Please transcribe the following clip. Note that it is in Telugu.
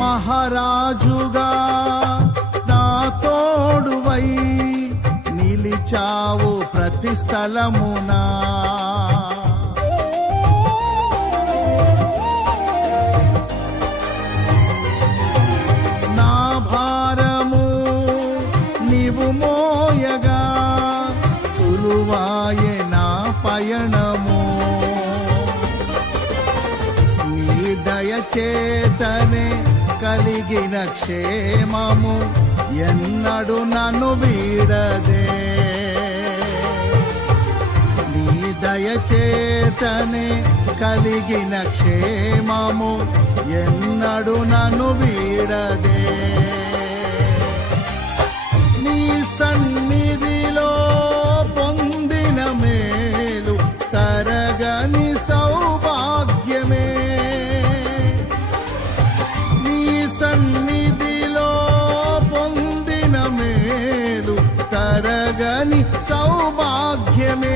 మహారాజుగా నా తోడువై నిలిచావు ప్రతి స్థలమునా. నా భారము నీవు మోయగా సులువాయే నా పయనము. నీ దయచేతనే కలిగిన క్షేమము ఎన్నడు నన్ను వీడదే. నీ దయచేతనే కలిగిన క్షేమము ఎన్నడు నన్ను వీడదే. నీ సన్నిధిలో పొందిన మేలు తరగని సౌభాగ్యమే. నీ సన్నిధిలో పొందిన మేలు తరగని సౌభాగ్యమే.